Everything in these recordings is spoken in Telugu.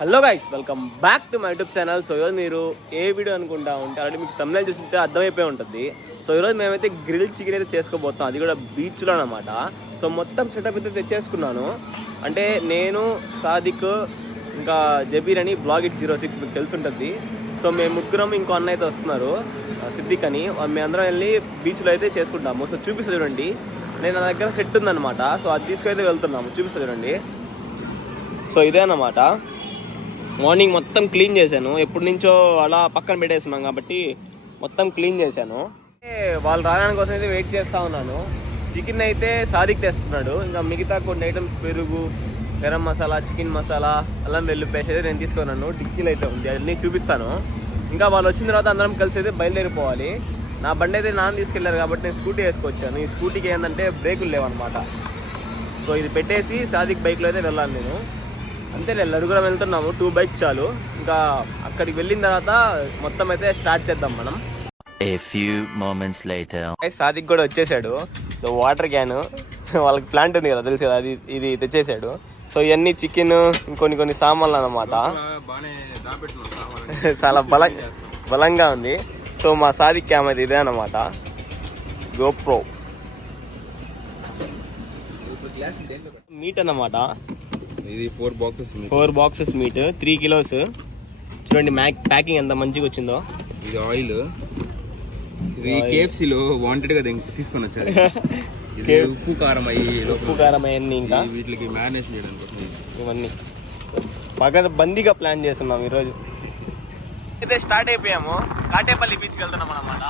Hello guys, welcome back to my YouTube channel. So ఈరోజు మీరు ఏ వీడియో అనుకుంటా ఉంటే ఆల్రెడీ మీకు thumbnail చూస్తుంటే అర్థమైపోయి ఉంటుంది. సో ఈరోజు మేమైతే గ్రిల్ చికెన్ అయితే చేసుకోబోతాం, అది కూడా బీచ్లో అనమాట. సో మొత్తం సెటప్ అయితే తెచ్చేసుకున్నాను. అంటే నేను, సాదిక్, ఇంకా జబీర్ అని Vlogit06 మీకు తెలిసి ఉంటుంది. సో మేము ముగ్గురం ఇంకో అన్న అయితే వస్తున్నారు, సిద్దిక్ అని. మేమందరం వెళ్ళి బీచ్లో అయితే చేసుకుంటాము. సో చూపిస్తా చూడండి, నేను నా దగ్గర సెట్ ఉందన్నమాట. సో అది తీసుకైతే వెళ్తున్నాము, చూపిస్తా చూడండి. సో ఇదే అన్నమాట. మార్నింగ్ మొత్తం క్లీన్ చేశాను, ఎప్పటి నుంచో అలా పక్కన పెట్టేస్తున్నాం కాబట్టి మొత్తం క్లీన్ చేశాను. వాళ్ళు రావడానికి కోసం అయితే వెయిట్ చేస్తూ ఉన్నాను. చికెన్ అయితే సాదిక్ తెస్తున్నాడు, ఇంకా మిగతా కొన్ని ఐటమ్స్ పెరుగు, గరం మసాలా, చికెన్ మసాలా, అల్లం వెల్లుల్లి పేస్ట్ అయితే నేను తీసుకున్నాను. డిక్కీలు అయితే ఉంది, అన్నీ చూపిస్తాను. ఇంకా వాళ్ళు వచ్చిన తర్వాత అందరం కలిసి అయితే బయలుదేరిపోవాలి. నా బండి అయితే నాన్న తీసుకెళ్లారు కాబట్టి నేను స్కూటీ వేసుకొచ్చాను. ఈ స్కూటీకి ఏంటంటే బ్రేకులు లేవన్నమాట. సో ఇది పెట్టేసి సాదిక్ బైక్లో అయితే వెళ్ళాను నేను. అంతే, నేను నలుగురం వెళ్తున్నాము, 2 బైక్స్ చాలు. ఇంకా అక్కడికి వెళ్ళిన తర్వాత మొత్తం అయితే స్టార్ట్ చేద్దాం మనం. A few moments later. Sadiq కూడా వచ్చేసాడు. సో వాటర్ క్యాన్, వాళ్ళకి ప్లాంట్ ఉంది కదా తెలుసు కదా, ఇది తెచ్చేసాడు. సో ఇవన్నీ చికెన్, ఇంకొన్ని సామాన్లు అన్నమాట. చాలా బలంగా ఉంది. సో మా సాదిక్ కెమెరా ఇదే అన్నమాట, GoPro. మీట్ అన్నమాట, ఇది 4 బాక్సెస్ మీట్, 3 కిలోస్. చూడండి ప్యాకింగ్ ఎంత మంచిగా వచ్చిందో. ఇది ఆయిల్, ఇది KFC లో వాంటెడ్ గా తీసుకొని వచ్చారు. ఇది ఉప్పు కారం అయ్యి ఇంకా వీటికి మ్యారినేషన్ చేయడానికి ఇవన్నీ బందీగా ప్లాన్ చేస్తున్నాం ఈరోజు. అయితే స్టార్ట్ అయిపోయాము, కాటేపల్లి బీచ్కి వెళ్తున్నాం అనమాట.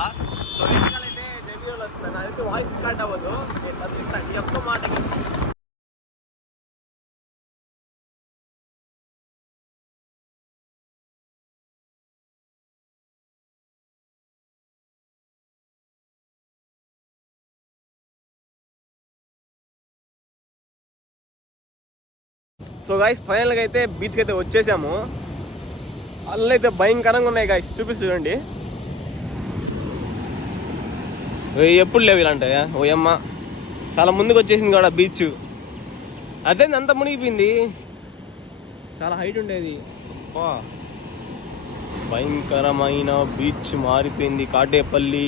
సో అయితే జబీరోలు వస్తున్నాను, అయితే వాయిస్ రికార్డ్ అవ్వదు, నేను తప్పిస్తాను ఒక్క మాటకి. సో గాయస్, ఫైనల్గా అయితే బీచ్కి అయితే వచ్చేసాము. అల్లు అయితే భయంకరంగా ఉన్నాయి గాయస్, చూడండి. ఎప్పుడు లేవు ఇలాంటి. ఓ అమ్మ, చాలా ముందుకు వచ్చేసింది కూడా బీచ్. అదే అంత మునిగిపోయింది, చాలా హైట్ ఉండేది. భయంకరమైన బీచ్ మారిపోయింది కాటేపల్లి.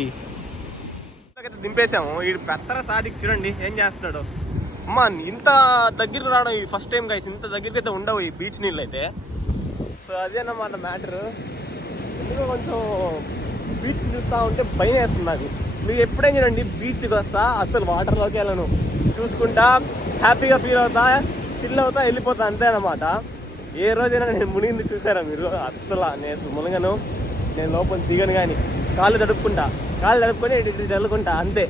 దింపేసాము. ఈ పెత్తర సాదిక్ చూడండి ఏం చేస్తున్నాడు. అమ్మా, ఇంత దగ్గర రావడం ఈ ఫస్ట్ టైం గైస్. ఇంత దగ్గరికి అయితే ఉండవు ఈ బీచ్ నీళ్ళు అయితే. సో అదేనమాట మ్యాటరు. ఎందుకో కొంచెం బీచ్ చూస్తూ ఉంటే భయం వేస్తుంది నాకు. మీరు ఎప్పుడైనా చూడండి, బీచ్కి వస్తా అసలు వాటర్లోకి వెళ్ళను, చూసుకుంటా హ్యాపీగా ఫీల్ అవుతా, చిల్ అవుతా, వెళ్ళిపోతా, అంతే అనమాట. ఏ రోజైనా నేను మునిగింది చూసారా మీరు? అస్సలు నేను మునగను, నేను లోపల దిగను. కానీ కాళ్ళు తడుపుకొని ఇటు చల్లుకుంటా, అంతే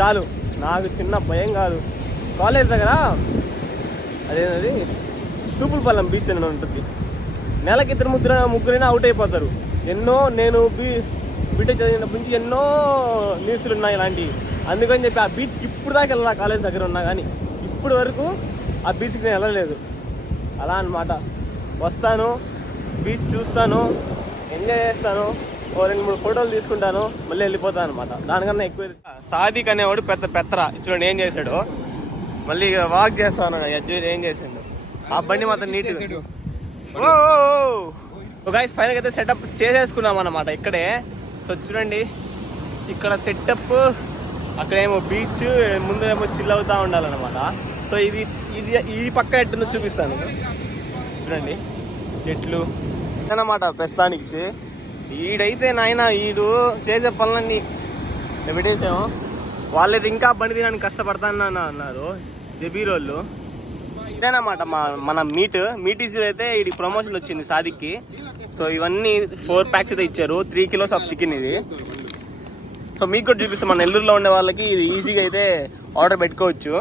చాలు. నాకు చిన్న భయం కాదు. కాలేజ్ దగ్గర అదేనది తూపులపల్లం బీచ్ అని ఉంటుంది. నెలకి 2 ముగ్గురైనా అవుట్ అయిపోతారు. నేను బీటెక్ చదివినప్పటి నుంచి ఎన్నో న్యూస్లు ఉన్నాయి ఇలాంటివి. అందుకని చెప్పి ఆ బీచ్కి ఇప్పుడు దాకా వెళ్ళాలి, కాలేజ్ దగ్గర ఉన్నా కానీ ఇప్పుడు వరకు ఆ బీచ్కి నేను వెళ్ళలేదు. అలా అన్నమాట. వస్తాను, బీచ్ చూస్తాను, ఎంజాయ్ చేస్తాను, 2-3 ఫోటోలు తీసుకుంటాను, మళ్ళీ వెళ్ళిపోతాను అనమాట. దానికన్నా ఎక్కువ. సాదిక్ అనేవాడు పెత్తరా చూడండి ఏం చేశాడు. మళ్ళీ వాక్ చేస్తాను, ఏం చేసాడు ఆ బండి మాత్రం నీట్గా. గైస్, ఫైనల్ అయితే సెటప్ చేసేసుకున్నాం అన్నమాట ఇక్కడే. సో చూడండి, ఇక్కడ సెటప్, అక్కడేమో బీచ్, ముందేమో చిల్ అవుతా ఉండాలన్నమాట. సో ఇది పక్క ఎట్టుందో చూపిస్తాను చూడండి. చెట్లు అన్నమాట ప్రస్తుతానికి. ఈడైతే నాయన ఈడు చేసే పనులన్నీ పెట్టేసాము. వాళ్ళైతే ఇంకా బండి తినడానికి కష్టపడతానని అన్నారు జబీరోళ్ళు. ఇదేనమాట మన మీట్ ఈజీ అయితే ఇది ప్రమోషన్ వచ్చింది సాదిక్కి. సో ఇవన్నీ 4 ప్యాక్స్ అయితే ఇచ్చారు, 3 కిలోస్ ఆఫ్ చికెన్ ఇది. సో మీకు కూడా చూపిస్తాం, మన నెల్లూరులో ఉండే వాళ్ళకి ఇది ఈజీగా అయితే ఆర్డర్ పెట్టుకోవచ్చు.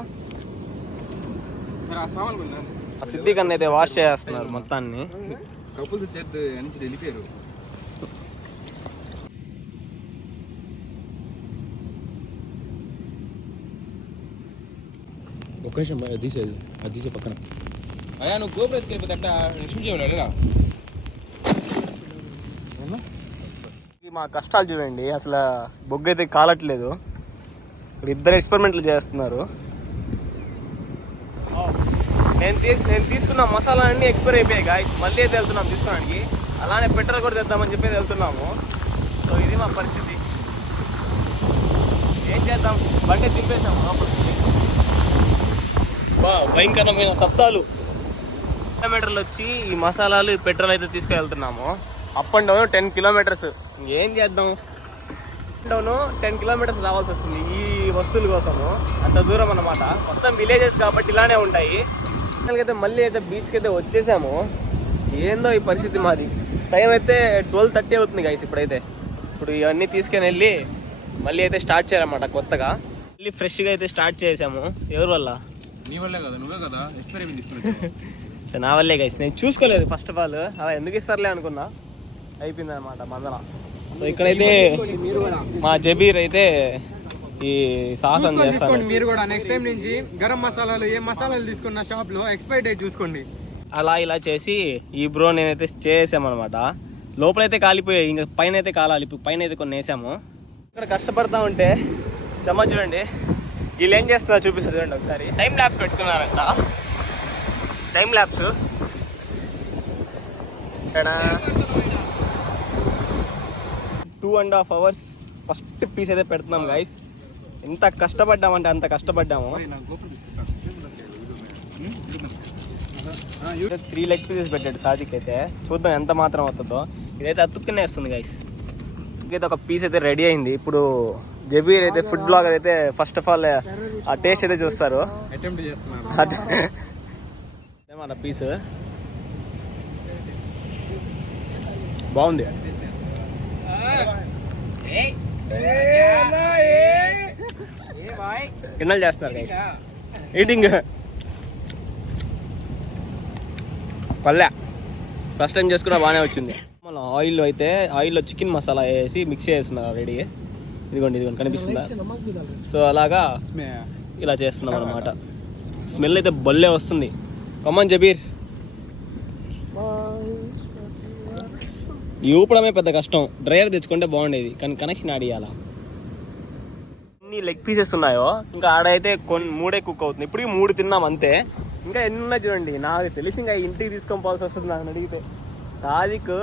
సిద్దిక్ అన్న అయితే వాష్ చేస్తున్నారు మొత్తాన్ని. ఒక నిమిషం అది తీసే పక్కన. అయ్యా నువ్వు గోపురం ఎత్తుకెళ్ళిపోతే అట్ట నిమిషం చేయలేరా? మా కష్టాలు చూడండి, అసలు బొగ్గు అయితే కాలట్లేదు. ఇక్కడ 2 ఎక్స్పెరిమెంట్లు చేస్తున్నారు. నేను తీసుకున్న మసాలా అన్నీ ఎక్స్పైర్ అయిపోయాయి గాయస్. మళ్ళీ అయితే వెళ్తున్నాం తీసుకోవడానికి. అలానే పెట్రోల్ కూడా తెద్దామని చెప్పి వెళ్తున్నాము. సో ఇది మా పరిస్థితి. ఏం చేద్దాం, బండి తిప్పేసాము లోపలికి. భయంకరమైన శబ్దాలు. కిలోమీటర్లు వచ్చి ఈ మసాలాలు ఈ పెట్రోల్ అయితే తీసుకువెళ్తున్నాము. Up and down 10 kilometres. ఏం చేద్దాం, డౌన్ 10 కిలోమీటర్స్ రావాల్సి వస్తుంది ఈ వస్తువుల కోసము. అంత దూరం అన్నమాట. మొత్తం విలేజెస్ కాబట్టి ఇలానే ఉంటాయి. అయితే మళ్ళీ అయితే బీచ్కి అయితే వచ్చేసాము. ఏందో ఈ పరిస్థితి మాది. టైం అయితే 12:30 అవుతుంది గైస్ ఇప్పుడైతే. ఇప్పుడు ఇవన్నీ తీసుకొని వెళ్ళి మళ్ళీ అయితే స్టార్ట్ చేయాలన్నమాట కొత్తగా. మళ్ళీ ఫ్రెష్గా అయితే స్టార్ట్ చేసాము. ఎవరి వల్ల? నీ వల్లే కదా, నువ్వే కదా ఎక్స్పైర్ తీసుకుని. నా వల్లే గైస్. నేను చూసుకోలేదు ఫస్ట్ ఆఫ్ ఆల్. అలా ఎందుకు ఇస్తారులే అనుకున్నా. అయిపోయింది అనమాట మందల. సో ఇక్కడైతే మా జబీర్ అయితే ఈ సాహసం చేస్తాను. మీరు కూడా నెక్స్ట్ టైం నుంచి గరం మసాలాలు ఏ మసాలాలు తీసుకున్న షాప్ లో ఎక్స్పైరీ డేట్ చూసుకోండి. అలా ఇలా చేసి ఈ బ్రో నేనైతే చేసామన్నమాట. లోపలైతే కాలిపోయాయి, ఇంకా పైన అయితే కాలాలి. ఇప్పుడు పైన అయితే కొన్ని వేసాము. ఇక్కడ కష్టపడతా ఉంటే చమ్మ చూడండి, వీళ్ళు ఏం చేస్తున్నారో చూపిస్తారు చూడండి ఒకసారి. టైం ల్యాబ్స్ పెట్టుకున్నారంట. టైం ల్యాబ్స్ ఇక్కడ 2.5 hours ఫస్ట్ పీస్ అయితే పెడుతున్నాం గైస్. ఎంత కష్టపడ్డామంటే అంత కష్టపడ్డాము. 3 లెగ్ పీసెస్ పెట్టాడు సాదిక్ అయితే. చూద్దాం ఎంత మాత్రం అవుతుందో. ఇదైతే అతుక్కునే వస్తుంది గైస్. ఇంకైతే ఒక పీస్ అయితే రెడీ అయింది. ఇప్పుడు జబీర్ అయితే ఫుడ్ బ్లాగర్ అయితే ఫస్ట్ ఆఫ్ ఆల్ ఆ టేస్ట్ అయితే చూస్తారు. అటెంప్ట్ చేస్తున్నారు మన పీస్ బాగుంది. కిన్నలు చేస్తున్నారు గైస్. ఈటింగ్ పల్లె ఫస్ట్ టైం చేసుకున్నా బాగానే వచ్చింది. మళ్ళీ ఆయిల్లో చికెన్ మసాలా వేసి మిక్స్ చేస్తున్నారు రెడీ. ఇదిగోండి కనిపిస్తుందా? సో అలాగా ఇలా చేస్తున్నాం అన్నమాట. స్మెల్ అయితే భలే వస్తుంది. కమాన్ జబీర్. ఈ ఊపడమే పెద్ద కష్టం. డ్రైవర్ తెచ్చుకుంటే బాగుండేది, కానీ కనెక్షన్ ఆడియాలా. ఎన్ని లెగ్ పీసెస్ ఉన్నాయో ఇంకా ఆడైతే కొన్ని 3 కుక్ అవుతుంది. ఇప్పటికి 3 తిన్నాం అంతే. ఇంకా ఎన్ని ఉన్నాయి చూడండి. నాకు తెలిసి ఇంకా ఇంటికి తీసుకొని పోవాల్సి వస్తుంది నాకు అడిగితే. సాదిక్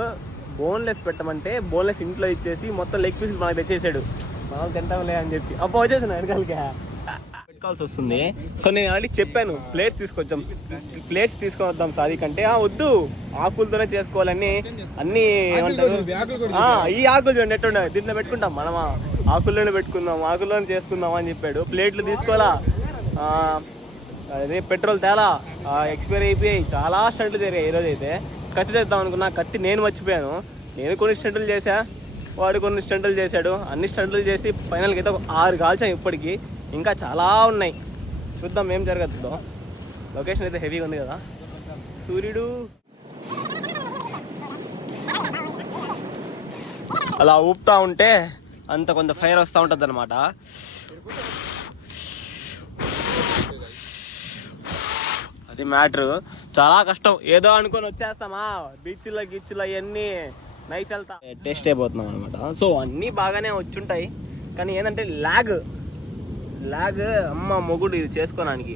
బోన్లెస్ పెట్టమంటే బోన్లెస్ ఇంట్లో ఇచ్చేసి మొత్తం లెగ్ పీసులు మనకు తెచ్చేసాడు. మనం తింటాంలే అని చెప్పి అప్పుడు వచ్చేసాను వెనకాలకి పెట్టుకోవాల్సి వస్తుంది. సో నేను ఆల్రెడీ చెప్పాను ప్లేట్స్ తీసుకొని వద్దాం సాదిక్ అంటే వద్దు, ఆకులతోనే చేసుకోవాలని అన్ని ఏమంటారు. ఈ ఆకులు చూడండి ఎట్టుండే, దీంట్లో పెట్టుకుంటాం మనమా, ఆకుల్లోనే పెట్టుకుందాం, ఆకుల్లోనే చేసుకుందాం అని చెప్పాడు. ప్లేట్లు తీసుకోవాలా, అదే పెట్రోల్ తేలా, ఎక్స్పైర్ అయిపోయాయి. చాలా స్టంట్లు జరిగాయి ఈరోజు అయితే. కత్తి తెద్దాం అనుకున్నా, కత్తి నేను మర్చిపోయాను. నేను కొన్ని స్టంట్లు చేశా, వాడు కొన్ని స్టంట్లు చేశాడు. అన్ని స్టంట్లు చేసి ఫైనల్కి అయితే 6 కాల్చాం ఇప్పటికి. ఇంకా చాలా ఉన్నాయి, చూద్దాం ఏం జరగద్దు. లొకేషన్ అయితే హెవీగా ఉంది కదా. సూర్యుడు అలా ఊపుతా ఉంటే అంత కొంత ఫైర్ వస్తూ ఉంటుంది అనమాట. అది మ్యాటర్. చాలా కష్టం. ఏదో అనుకొని వచ్చేస్తామా, బీచ్లో గిచ్చులు అవన్నీ నైట్ వెళ్తా టేస్ట్ అయిపోతున్నాం అనమాట. సో అన్నీ బాగానే వచ్చుంటాయి, కానీ ఏంటంటే ల్యాగ్ అమ్మ మొగుడు ఇది చేసుకోవడానికి.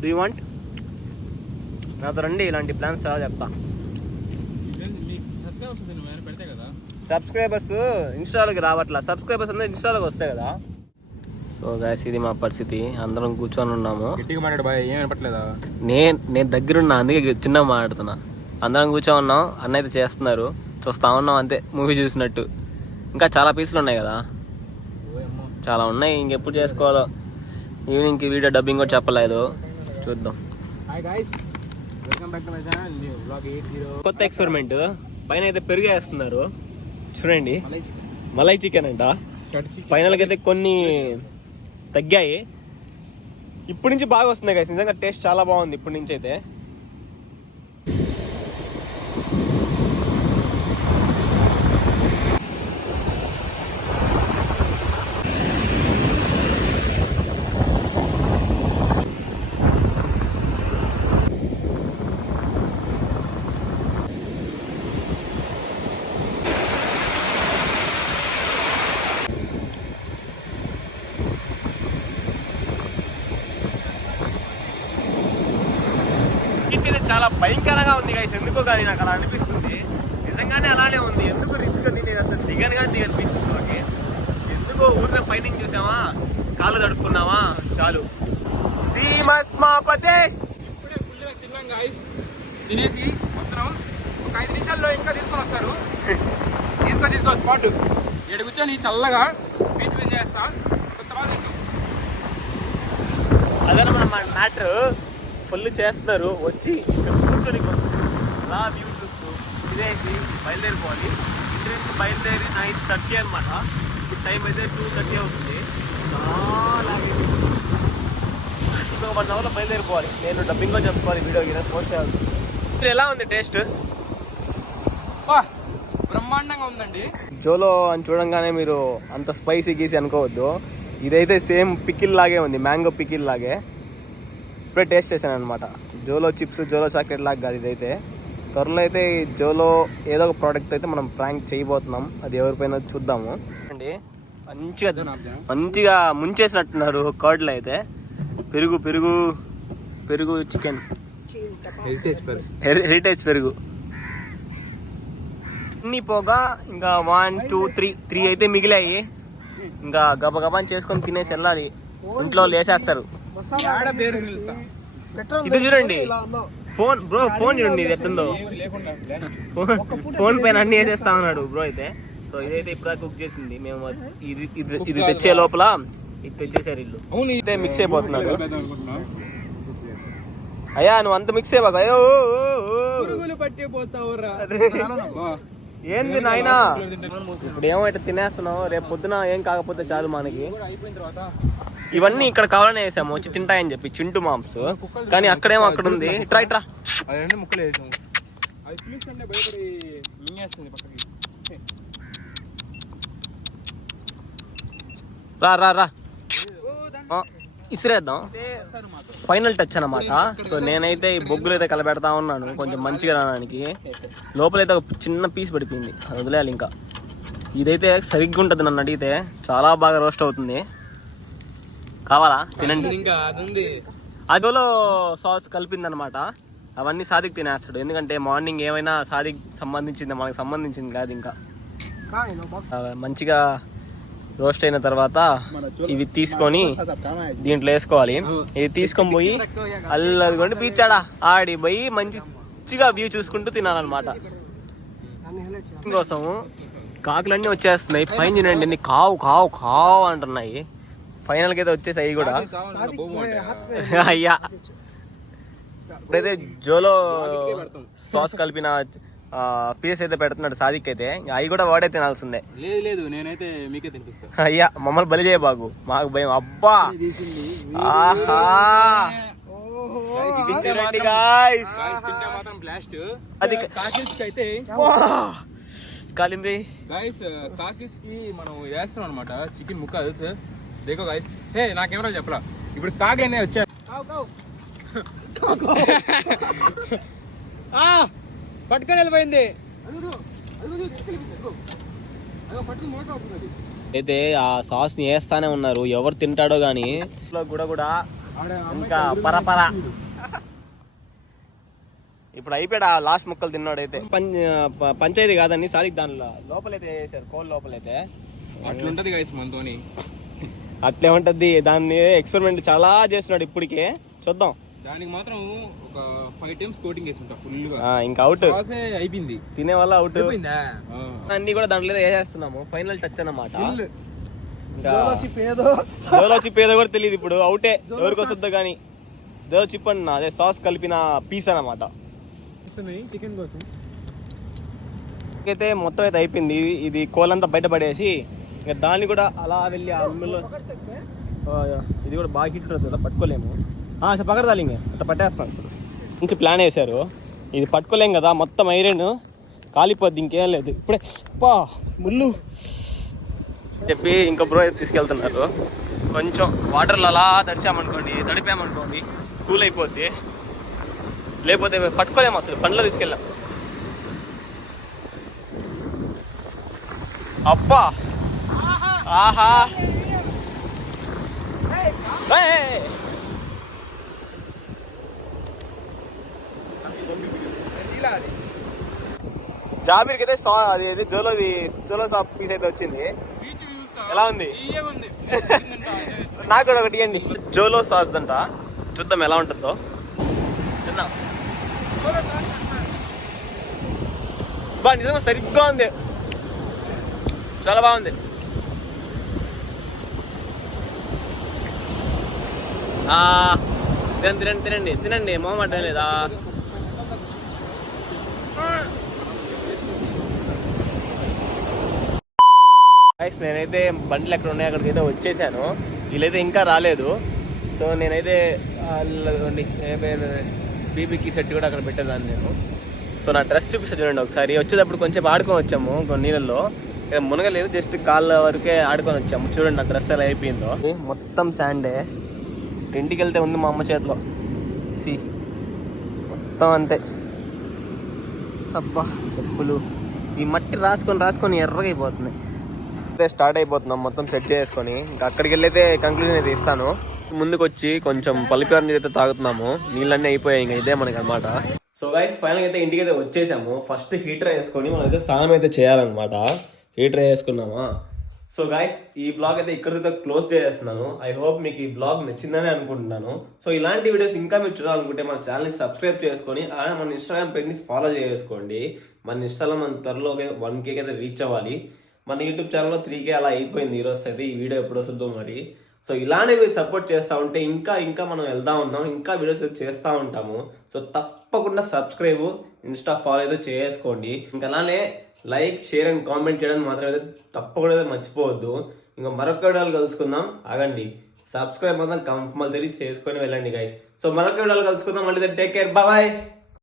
Do you want? నాతో రండి, ఇలాంటి ప్లాన్స్ చాలా చెప్తా. సబ్స్క్రైబర్స్ ఇన్స్టాలోకి రావట్లా. సబ్స్క్రైబర్స్ అందరూ ఇన్స్టాలోకి వస్తాయి కదా. సో గైస్ ఇది మా పరిస్థితి. అందరం కూర్చొని ఉన్నాము. నేను దగ్గరున్నా, అందుకే చిన్నగా మాట్లాడుతున్నా. అందరం కూర్చొని ఉన్నాం, అన్న అయితే చేస్తున్నారు, చూస్తా ఉన్నాం అంతే, మూవీ చూసినట్టు. ఇంకా చాలా పీసులు ఉన్నాయి కదా, చాలా ఉన్నాయి. ఇంకెప్పుడు చేసుకోవాలో. ఈవినింగ్కి వీడియో డబ్బింగ్ కూడా చెప్పలేదు, చూద్దాం. కొత్త ఎక్స్పెరిమెంట్. పైన అయితే పెరుగు వేస్తున్నారు చూడండి, మలై చికెన్ అంట. ఫైనల్గా అయితే కొన్ని తగ్గాయి. ఇప్పటి నుంచి బాగా వస్తున్నాయి కదా, నిజంగా టేస్ట్ చాలా బాగుంది ఇప్పటి నుంచి అయితే. అయితే చాలా భయంకరంగా ఉంది గైస్, ఎందుకో కానీ నాకు అలా అనిపిస్తుంది. నిజంగానే అలానే ఉంది. ఎందుకు రిస్క్ అని నేను అసలు దిగను బీచెస్లోకి. ఎందుకో ఊరిలో పైనింగ్ చూసామా, కాళ్ళు తడుపుకున్నావా చాలు. ఇప్పుడే ఫుల్గా తిన్నాం గాయస్, తినేసి వస్తున్నాం. ఒక 5 నిమిషాల్లో ఇంకా తీసుకొని వస్తారు. తీసుకో స్పాట్ ఇక్కడ కూర్చొని చల్లగా బీచ్ ఎంజాయ్ చేస్తా. తర్వాత ఇంకా అదనమాట మన మ్యాటర్. ఫుల్ చేస్తున్నారు, వచ్చి ఇక్కడ కూర్చొని అలా వ్యూ చూస్తూ తినేసి బయలుదేరిపోవాలి. ఇంటి నుంచి బయలుదేరి 9:30 అనమాట. ఇప్పుడు టైం అయితే 2:30 అవుతుంది. చాలా ఇంకొక 1 అవర్లో బయలుదేరిపోవాలి. నేను డబ్బింగ్లో చెప్పుకోవాలి, వీడియో పోస్ట్ చేయాలి. ఎలా ఉంది టేస్ట్? బ్రహ్మాండంగా ఉందండి. జోలో అని చూడంగానే మీరు అంత స్పైసీ గీసి అనుకోవద్దు. ఇదైతే సేమ్ పికిల్ లాగే ఉంది, మ్యాంగో పికిల్ లాగే. ఇప్పుడే టేస్ట్ చేశాను అనమాట. జోలో చిప్స్, జోలో చాక్లెట్ లాగా కాదు ఇదైతే. త్వరలో అయితే ఈ జోలో ఏదో ఒక ప్రోడక్ట్ అయితే మనం ప్రాంక్ చేయబోతున్నాం. అది ఎవరిపైన చూద్దాము అండి. మంచిగా ముంచేసినట్టున్నారు కర్డ్లో అయితే. పెరుగు చికెన్, హెరిటేజ్ పెరుగు అన్ని పోగా ఇంకా 1 2 3 అయితే మిగిలాయి. ఇంకా గబగబాని చేసుకొని తినేసి వెళ్ళాలి. ఇంట్లో లేసేస్తారు. ఇది చూడండి, ఫోన్ చూడండి ఇది ఎట్టుందో. ఫోన్ పైన అన్ని వేసేస్తా ఉన్నాడు బ్రో అయితే. సో ఇదైతే ఇప్పుడు కుక్ చేసింది. మేము ఇది తెచ్చే లోపల ఇది తెచ్చేసారు ఇల్లు. అయితే మిక్స్ అయిపోతున్నాడు. అయ్యా నువ్వు అంత మిక్స్ అయిపోక. ఏంది నాయనా, ఇప్పుడు ఏమైతే తినేస్తున్నావు, రేపు పొద్దున ఏం కాకపోతే చాలు మనకి. ఇవన్నీ ఇక్కడ కావాలని వేసాము, వచ్చి తింటాయని చెప్పి చింటూ మాంస్. కానీ అక్కడేమో అక్కడ ఉంది. ఇట్రా రా ఇసిరేద్దాం. ఫైనల్ టచ్ అన్నమాట. సో నేనైతే ఈ బొగ్గులు అయితే కలపెడతా ఉన్నాను కొంచెం మంచిగా రావడానికి. లోపలైతే ఒక చిన్న పీస్ పడిపోయింది, అది వదిలేయాలి. ఇంకా ఇదైతే సరిగ్గా ఉంటుంది నన్ను అడిగితే. చాలా బాగా రోస్ట్ అవుతుంది. కావాలా తినండి. అదిలో సాస్ కలిపింది అనమాట. అవన్నీ సాదిక్ తినేస్తాడు. ఎందుకంటే మార్నింగ్ ఏమైనా సాదిక్ సంబంధించింది, మనకు సంబంధించింది కాదు. ఇంకా మంచిగా రోస్ట్ అయిన తర్వాత ఇవి తీసుకొని దీంట్లో వేసుకోవాలి. ఇది తీసుకొని పోయి అల్లదిగొండి బీచాడా ఆడి పోయి మంచిగా వ్యూ చూసుకుంటూ తినాలన్నమాట. కోసము కాకులన్నీ వచ్చేస్తున్నాయి. పైన చూడండి ఎన్ని కావు కావు కావు అంటున్నాయి. ఫైనల్కి అయితే వచ్చేసాయి కూడా. అయ్యా ఇప్పుడైతే జోలో సాస్ కలిపిన పీస్ అయితే పెడుతున్నాడు సాదిక్ అయితే. అవి కూడా వాడే తినాల్సిందే. లేదు నేనైతే మీకే తినిపిస్తాను. అయ్యా మమ్మల్ని బలి చేయ బాగు, మాకు భయం. అబ్బా ఆహా అది కాలింది గైస్. కాకిస్ కి మనం వేస్తాం అనమాట చికెన్ ముక్క. తెలుసు దేకో గైస్. హే నాకెవరో చెప్పరా, ఇప్పుడు కాకిలనే వచ్చా. పట్టుకొని వెళ్ళిపోయింది. అయితే ఆ సాస్ ని వేస్తానే ఉన్నారు. ఎవరు తింటాడో గాని కూడా ఇంకా పరపర. ఇప్పుడు అయిపోయాడు ఆ లాస్ట్ ముక్కలు తిన్నాడైతే. పంచాయతీ కాదండి సాదిక్ దానిలో లోపలైతే వేసారు, కోల్ లోపలైతే. అట్లుంటది గైస్ మనతోని. అట్లే ఉంటది. దాన్ని ఎక్స్పెరిమెంట్ చాలా చేస్తున్నాడు ఇప్పటికే. చూద్దాం. దానికి మాత్రం ఒక 5 times కోటింగ్ వేసి ఉంటా ఫుల్ గా. ఇంకా అవుట్ అయిపోయింది. తినే వల్ల అవుట్ అన్ని కూడా దాంట్లో వేసేస్తున్నాము. ఫైనల్ టచ్ అన్నమాట. జోలో చిప్ ఏదో కూడా తెలియదు ఇప్పుడు. అవుటే ఎవరికి వస్తుందో కానీ. జోలో చిప్ అన్న అదే సాస్ కలిపిన పీస్ అన్నమాట. చికెన్ కోసం అయితే మొత్తం అయితే అయిపోయింది. ఇది కోలంతా బయటపడేసి ఇంకా దాన్ని కూడా అలా వెళ్ళి అమ్ములో ఇది కూడా బాగా హిట్ ఉంటుంది కదా, పట్టుకోలేము. పకడతాలి ఇంకా అట్లా పట్టేస్తాం. మంచి ప్లాన్ వేశారు. ఇది పట్టుకోలేం కదా, మొత్తం ఐరన్ కాలిపోద్ది, ఇంకేం లేదు. ఇప్పుడే పా ముళ్ళు చెప్పి ఇంకో బ్రో తీసుకెళ్తున్నారు. కొంచెం వాటర్లో అలా తడిపామనుకోండి కూల్ అయిపోద్ది. లేకపోతే పట్టుకోలేము అసలు. పండ్లో తీసుకెళ్ళాం. అబ్బా ఆహా జాబీర్కి అయితే అది జోలో సాఫ్ట్ పీస్ అయితే వచ్చింది. బీచ్ చూస్తా ఎలా ఉంది? తీయగా ఉంది. నాకు కూడా ఒకటి ఇవ్వండి. జోలో సాస్ దంట, చూద్దాం ఎలా ఉంటుందో. తిన్నాం బా, నిజంగా సరిగ్గా ఉంది, చాలా బాగుంది. తినండి తినండి తినండి, మొహమాట లేదా? నేనైతే బండ్లు ఎక్కడ ఉన్నాయి అక్కడికైతే వచ్చేసాను. వీళ్ళైతే ఇంకా రాలేదు. సో నేనైతే బీబీకి సెట్ కూడా అక్కడ పెట్టేదాన్ని నేను. సో నా డ్రెస్ చూపిస్తా చూడండి ఒకసారి. వచ్చేటప్పుడు కొంచెం ఆడుకొని వచ్చాము కొన్ని నీళ్ళల్లో, మునగలేదు, జస్ట్ కాళ్ళ వరకే ఆడుకొని వచ్చాము. చూడండి నా డ్రెస్ ఎలా అయిపోయిందో, మొత్తం శాండే. ఇంటికి వెళ్తే ఉంది మా అమ్మ చేతిలో, మొత్తం అంతే. అబ్బా చెప్పులు ఈ మట్టి రాసుకొని ఎర్రగా అయిపోతుంది. అయితే స్టార్ట్ అయిపోతున్నాం మొత్తం సెట్ చేసుకొని. ఇంకా అక్కడికి వెళ్ళైతే కంక్లూజన్ అయితే ఇస్తాను. ముందుకు వచ్చి కొంచెం పల్లిపార నీళ్ళు అయితే తాగుతున్నాము. నీళ్ళన్నీ అయిపోయాయి, ఇంకా ఇదే మనకి అనమాట. సో గైస్ ఫైనల్ అయితే ఇంటికి అయితే వచ్చేసాము. ఫస్ట్ హీటర్ వేసుకొని మనం అయితే స్నానం అయితే చేయాలన్నమాట. హీటర్ వేసుకున్నామా. సో గైస్ ఈ బ్లాగ్ అయితే ఇక్కడితో క్లోజ్ చేస్తున్నాను. ఐ హోప్ మీకు ఈ బ్లాగ్ నచ్చిందని అనుకుంటున్నాను. సో ఇలాంటి వీడియోస్ ఇంకా మీరు చూడాలనుకుంటే మన ఛానల్ని సబ్స్క్రైబ్ చేసుకొని అలానే మన ఇన్స్టాగ్రామ్ పేజ్ని ఫాలో చేసుకోండి. మన ఇన్స్టాలో మన త్వరలో 1K అయితే రీచ్ అవ్వాలి. మన యూట్యూబ్ ఛానల్లో 3K అలా అయిపోయింది ఈరోజు అయితే. ఈ వీడియో ఎప్పుడు వస్తుందో మరి. సో ఇలానే మీరు సపోర్ట్ చేస్తూ ఉంటే ఇంకా మనం వెళ్తూ ఉంటాం, ఇంకా వీడియోస్ చేస్తూ ఉంటాము. సో తప్పకుండా సబ్స్క్రైబ్, ఇన్స్టా ఫాలో అయితే చేసుకోండి. ఇంకా అలానే లైక్, షేర్ అండ్ కామెంట్ చేయడం మాత్రం అయితే తప్పకుండా మర్చిపోవద్దు. ఇంకా మరొక వీడియోలు కలుసుకుందాం. ఆగండి, సబ్స్క్రైబ్ మాత్రం కంపల్సరీ చేసుకొని వెళ్ళండి గైస్. సో మరొక వీడియోలు కలుసుకుందాం. మళ్ళీ టేక్ కేర్, బాయ్.